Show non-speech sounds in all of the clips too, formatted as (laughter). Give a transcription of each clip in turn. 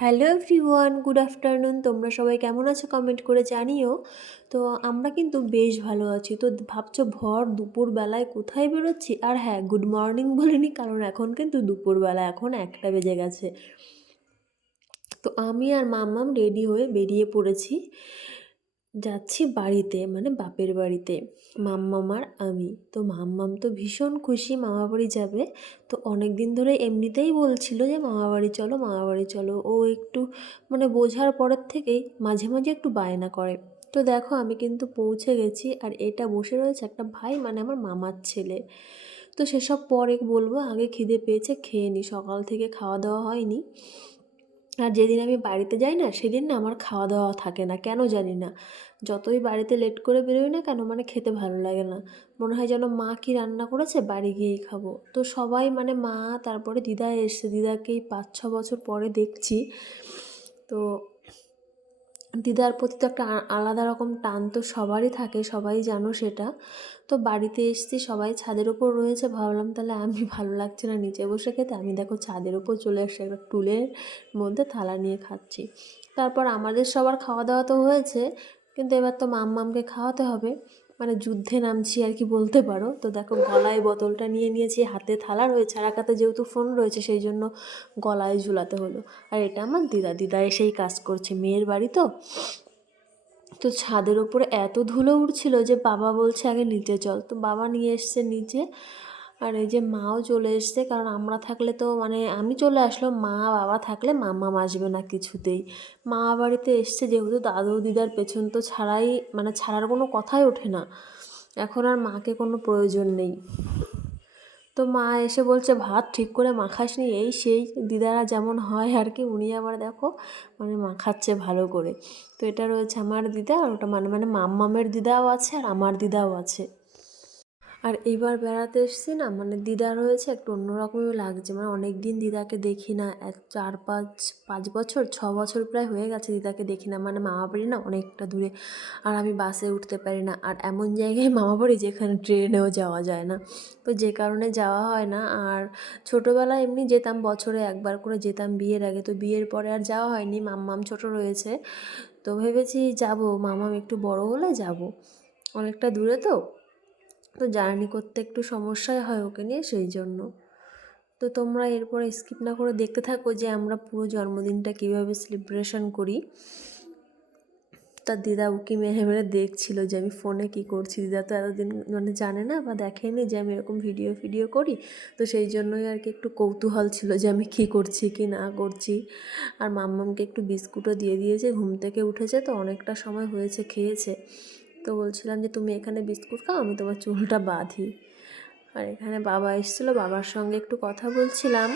Hello everyone, good afternoon. তোমরা সবাই কেমন আছো কমেন্ট করে জানিও। তো আমরা কিন্তু বেশ ভালো আছি। তো ভাবছ ভর দুপুরবেলায় কোথায় বেরোচ্ছি? আর হ্যাঁ গুড মর্নিং বলিনি, কারণ এখন কিন্তু দুপুরবেলা, এখন একটা বেজে গেছে। তো আমি আর মাম্মাম রেডি হয়ে বেরিয়ে পড়েছি। যাচ্ছি বাড়িতে মানে বাপের বাড়িতে। মাম্মাম আর আমি। তো মাম্মাম তো ভীষণ খুশি, মামা বাড়ি যাবে। তো অনেক দিন ধরে এমনিতেই বলছিল যে, মামা বাড়ি চলো, মামা বাড়ি চলো। ও একটু মানে বোঝার পরের থেকেই মাঝে মাঝে একটু বায়না করে। তো দেখো, আমি কিন্তু পৌঁছে গেছি আর এটা বসে রয়েছে একটা ভাই মানে আমার মামার ছেলে। তো সেসব পরে বলব, আগে খিদে পেয়েছে, খেয়ে নি। সকাল থেকে খাওয়া দাওয়া হয়নি। আর যেদিন আমি বাড়িতে যাই না, সেদিন না আমার খাওয়া দাওয়া থাকে না। কেন জানি না। যতই বাড়িতে লেট করে বেরোই না কেন মানে খেতে ভালো লাগে না। মনে হয় যেন মা কি রান্না করেছে, বাড়ি গিয়েই খাব। তো সবাই মানে মা, তারপরে দিদা এসছে। দিদাকেই পাঁচ ছ বছর পরে দেখছি। তো দিদার প্রতি তো একটা আলাদা রকম টান তো সবারই থাকে, সবাই জানো সেটা। তো বাড়িতে এসছি, সবাই ছাদের ওপর রয়েছে, ভাবলাম তাহলে আমি ভালো লাগছে না নিচে বসে খেতে। আমি দেখো ছাদের ওপর চলে এসে একটা টুলের মধ্যে থালা নিয়ে খাচ্ছি। তারপর আমাদের সবার খাওয়া দাওয়া তো হয়েছে, কিন্তু এবার তো মাম মামকে খাওয়াতে হবে। মানে যুদ্ধে নামছি আর কি বলতে পারো। তো দেখো গলায় বোতলটা নিয়ে নিয়েছি, হাতে থালা রয়েছে, আর একাতে যেহেতু ফোন রয়েছে, সেই জন্য গলায় ঝুলাতে হলো। আর এটা আমার দিদা দিদা এসেই কাজ করছে, মেয়ের বাড়ি তো। তো ছাদের ওপরে এত ধুলো উঠছিল যে বাবা বলছে, আগে নিচে চল। তো বাবা নিয়ে এসছে নিচে। আর এই যে মাও চলে এসছে, কারণ আমরা থাকলে তো মানে আমি চলে আসলো মা বাবা থাকলে মাম্মাম আসবে না কিছুতেই। মা বাড়িতে এসছে যেহেতু দাদু দিদার পেছন তো ছাড়াই মানে ছাড়ার কোনো কথাই ওঠে না। এখন আর মাকে কোনো প্রয়োজন নেই। তো মা এসে বলছে, ভাত ঠিক করে মাখাসনি এই সেই দিদারা যেমন হয় আর কি, উনি আবার দেখো মানে মাখাচ্ছে ভালো করে। তো এটা রয়েছে আমার দিদা, আর ওটা মানে মানে মাম্মামের দিদাও আছে আর আমার দিদাও আছে। আর এবার বেড়াতে এসছি না মানে দিদা রয়েছে, একটু অন্যরকমই লাগছে। মানে অনেক দিন দিদাকে দেখি না, এক চার পাঁচ পাঁচ বছর, ছ বছর প্রায় হয়ে গেছে দিদাকে দেখি না। মানে মামা বাড়ি না অনেকটা দূরে, আর আমি বাসে উঠতে পারি না। আর এমন জায়গায় মামা বাড়ি যেখানে ট্রেনেও যাওয়া যায় না। তো যে কারণে যাওয়া হয় না। আর ছোটোবেলায় এমনি যেতাম, বছরে একবার করে যেতাম বিয়ের আগে। তো বিয়ের পরে আর যাওয়া হয়নি, মাম্মাম ছোট রয়েছে। তো ভেবেছি যাব মামাম একটু বড় হলে যাব। অনেকটা দূরে তো। তো জার্নি করতে একটু সমস্যাই হয় ওকে নিয়ে সেই জন্য। তো তোমরা এরপরে স্কিপ না করে দেখতে থাকো যে আমরা পুরো জন্মদিনটা কীভাবে সেলিব্রেশন করি। তার দিদা উকি মেরে মেরে দেখছিল যে আমি ফোনে কী করছি। দিদা তো এতদিন মানে জানে না বা দেখেনি যে আমি এরকম ভিডিও ফিডিও করি। তো সেই জন্যই আর কি একটু কৌতূহল ছিল যে আমি কী করছি কি না করছি। আর মাম্মামকে একটু বিস্কুটও দিয়ে দিয়েছে, ঘুম থেকে উঠেছে তো অনেকটা সময় হয়েছে খেয়েছে। তো বলছিলাম যে, তুমি এখানে বিস্কুট খাও, আমি তোমার চুলটা বাঁধি। আর এখানে বাবা এসেছিল, বাবার সঙ্গে একটু কথা বলছিলাম।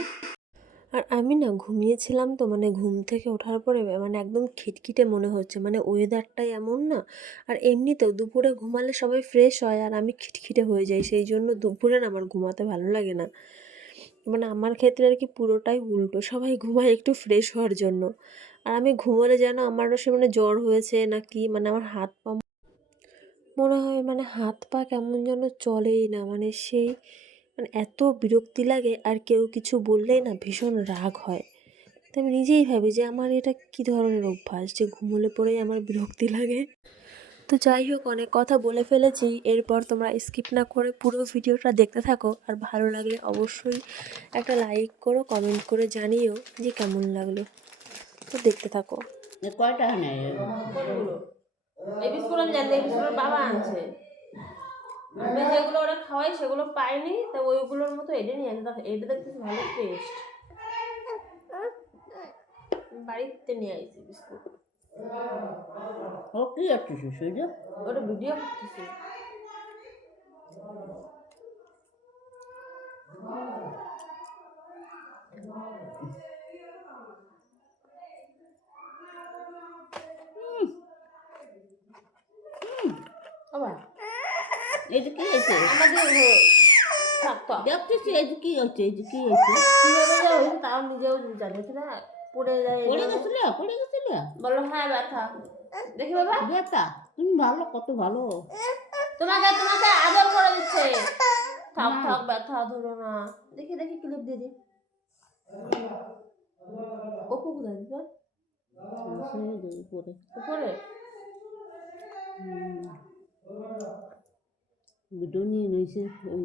আর আমি না ঘুমিয়েছিলাম তো মানে ঘুম থেকে ওঠার পরে মানে একদম খিটখিটে মনে হচ্ছে মানে ওয়েদারটাই এমন না। আর এমনিতেও দুপুরে ঘুমালে সবাই ফ্রেশ হয়, আর আমি খিটখিটে হয়ে যাই, সেই জন্য দুপুরে না আমার ঘুমাতে ভালো লাগে না। মানে আমার ক্ষেত্রে আর কি পুরোটাই উল্টো, সবাই ঘুমায় একটু ফ্রেশ হওয়ার জন্য। আর আমি ঘুমোলে যেন আমারও সে মানে জ্বর হয়েছে না কি মানে আমার হাত পা মনে হয় মানে হাত পা কেমন যেন চলেই না। মানে সেই মানে এত বিরক্তি লাগে আর কেউ কিছু বললেই না ভীষণ রাগ হয়। তো আমি নিজেই ভাবি যে আমার এটা কী ধরনের অভ্যাস যে ঘুমোলে পরেই আমার বিরক্তি লাগে। তো যাই হোক, অনেক কথা বলে ফেলেছি। এরপর তোমরা স্কিপ না করে পুরো ভিডিওটা দেখতে থাকো। আর ভালো লাগলে অবশ্যই একটা লাইক করো, কমেন্ট করে জানিও যে কেমন লাগল। তো দেখতে থাকো। কয়টা এই বিস্কুট আমি জানি এই বিস্কুটের বাবা আনছে। আমি যেগুলো ওরা খাওয়াই সেগুলো পাইনি তা ওইগুলোর মতো এটা নিয়ে আসে দেখো এটা দেখতেছি ভালো টেস্ট বাড়িতে নিয়ে আইছি বিস্কুট। ও কি আছে যে? ওটা ভিডিও করতেছি। এই যে কি থাকতো দেখতেছি যে কি হচ্ছে এই যে কি হচ্ছে কীভাবে যাও তাও নিজেও জানি না পড়ে যায় পড়ে গেছিল? পড়ে গেছিল? হ্যাঁ ব্যথা। দেখি বাবা। বেতা তুমি ভালো কত ভালো। তোমাকে তোমাকে আদর করে দিচ্ছে। থাক থাক ব্যথা ধরো না। দেখি দেখি ক্লিপ দিয়ে দি অপু কোথায়? দিদা উপরে। উপরে? ভিডিও নিয়ে নিয়েছে ওই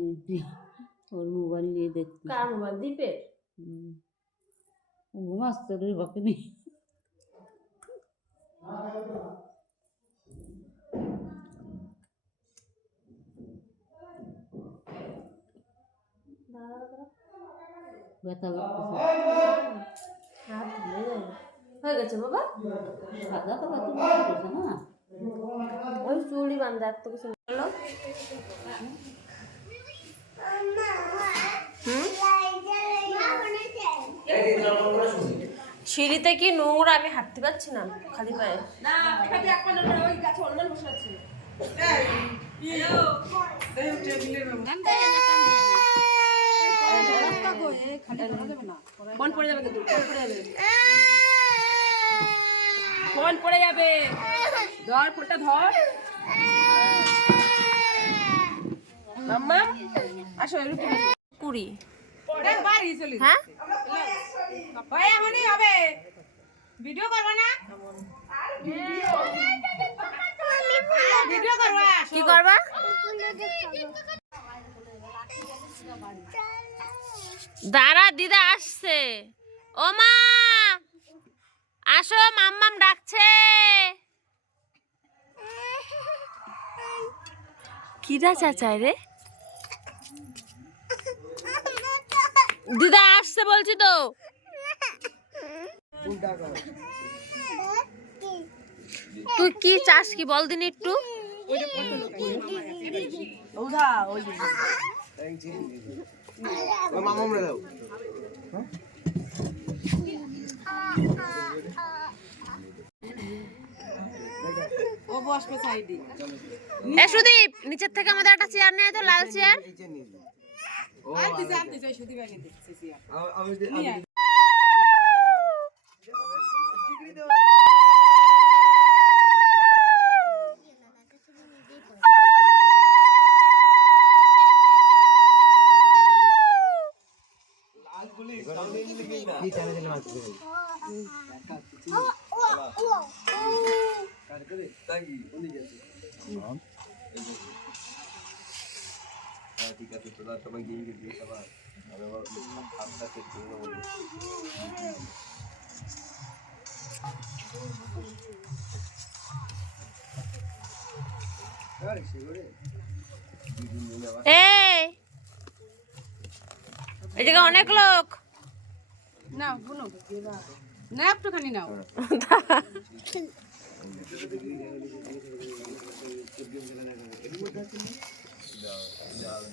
ওর মোবাইল নিয়ে দেখতে কার মোবাইল? দ্বীপের মাস্টারের বাকি নেই ব্যথা লাগতেছে। যাবে হয়ে গেছে। বাবা? সাদা তো ব্যথা না। ওই চুড়ি বান্ধা এত কিছু বলো সিঁড়িতে কি নোংরা আমি হাঁটতে পারছি না খালি পায়ে ফোন পড়ে যাবে কিন্তু ফোন পড়ে যাবে ফোন পড়ে যাবে ধর ফোনটা ধর। মাম্মা আসো। কুড়ি। বাড়ি চলে হ্যাঁ? ভাই এমনই হবে। ভিডিও করবে না? ভিডিও করবে কি করবা? দাঁড়া দিদা আসছে। ও মা আসো মাম্মাম ডাকছে। কিরা? চাচায় রে? দিদা আসছে বলছি তো। তুই কি চাস কি বল দিন একটু। ওধা, ওই ও বসবে সাইডে। এ সুদীপ নিচের থেকে আমাদের একটা চেয়ার নিয়ে তো লাল চেয়ার দিচ্ছে। ঠিক আছে? তোরা আমি হাতটা করে নেব এই এই। অনেক লোক। নাও বুনো না একটুখানি নাও (laughs) (laughs) দাঁড়া ওই দি দাঁড়া দিকে আমরা একটা আশীর্বাদ দাও ভালো বন্ধুদের পর আশীর্বাদ কাটে না দাও একটু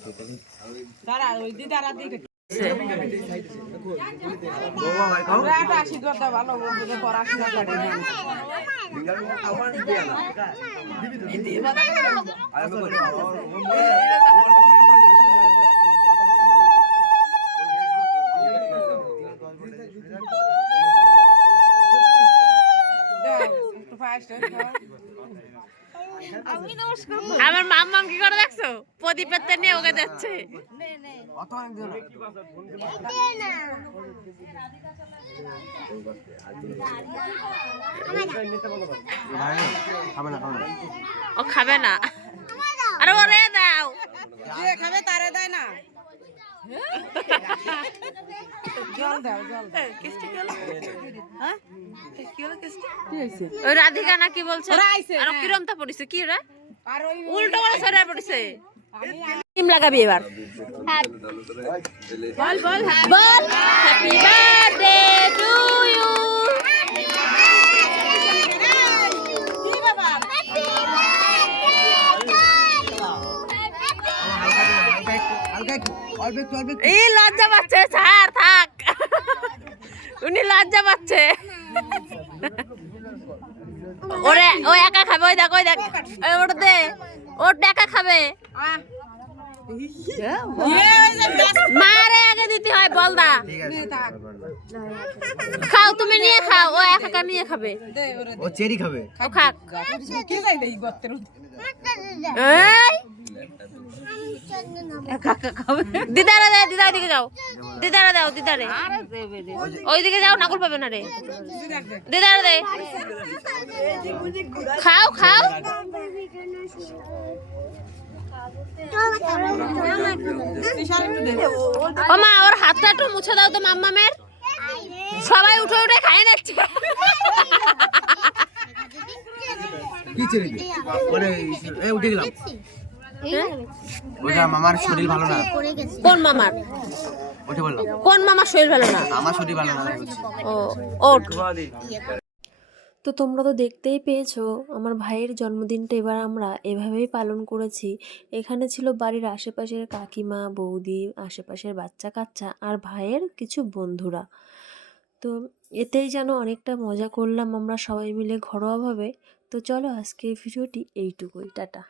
আমার মাম্মাম কি করে দেখছ? প্রদীপের তে নিয়ে ওকে যাচ্ছে ও খাবে না। আরে ওরে দাও। যে খাবে তারে দেয় না। জল দাও জল হ্যাঁ? রাধিকা না কি বলছে ওরা হ্যাঁ। কিরমটা পড়িছে? কি রে উল্টো করে সরে পড়িছে। টিম লাগাবি এবার। বল বল বল হ্যাপি বার্থডে টু ইউ এই লজ্জা পাচ্ছে ছাড় থাক। উনি লজ্জা পাচ্ছে। ওরে ও একা খাবে ওই দেখ ওই দেখ। ওটা দে। ওর একা খাবে। মারে আগে দিতে হয় বলদা খাও তুমি নিয়ে খাও ও একা একা নিয়ে খাবে। দে ওরে ও চেরি খাবে। খাও খাক। কে যাই দেই গত্তের এই দিদারে দে, দিদা ওইদিকে যাও। দিদারে দাও, দিদারে। রে ওইদিকে যাও, নাকুল পাবে না রে। দিদারে দে। খাও খাও। ও মা, ওর হাতটা একটু মুছে দাও তো, মাম্মামের। সবাই উঠে উঠে খাই নাচ্ছে। উঠে গেলাম। ওটা মামার শরীর ভালো না? কোন মামার? ওঠে বললাম। কোন মামার শরীর ভালো না? আমার শরীর ভালো না ও ওঠ তো তোমরা তো দেখতেই পেয়েছ আমার ভাইয়ের জন্মদিনটা এবার আমরা এভাবেই পালন করেছি। এখানে ছিল বাড়ির আশেপাশের কাকিমা বৌদি আশেপাশের বাচ্চা কাচ্চা আর ভাইয়ের কিছু বন্ধুরা। তো এতেই যেন অনেকটা মজা করলাম আমরা সবাই মিলে ঘরোয়াভাবে। তো চলো আজকে এই ভিডিওটি এইটুকুই টাটা।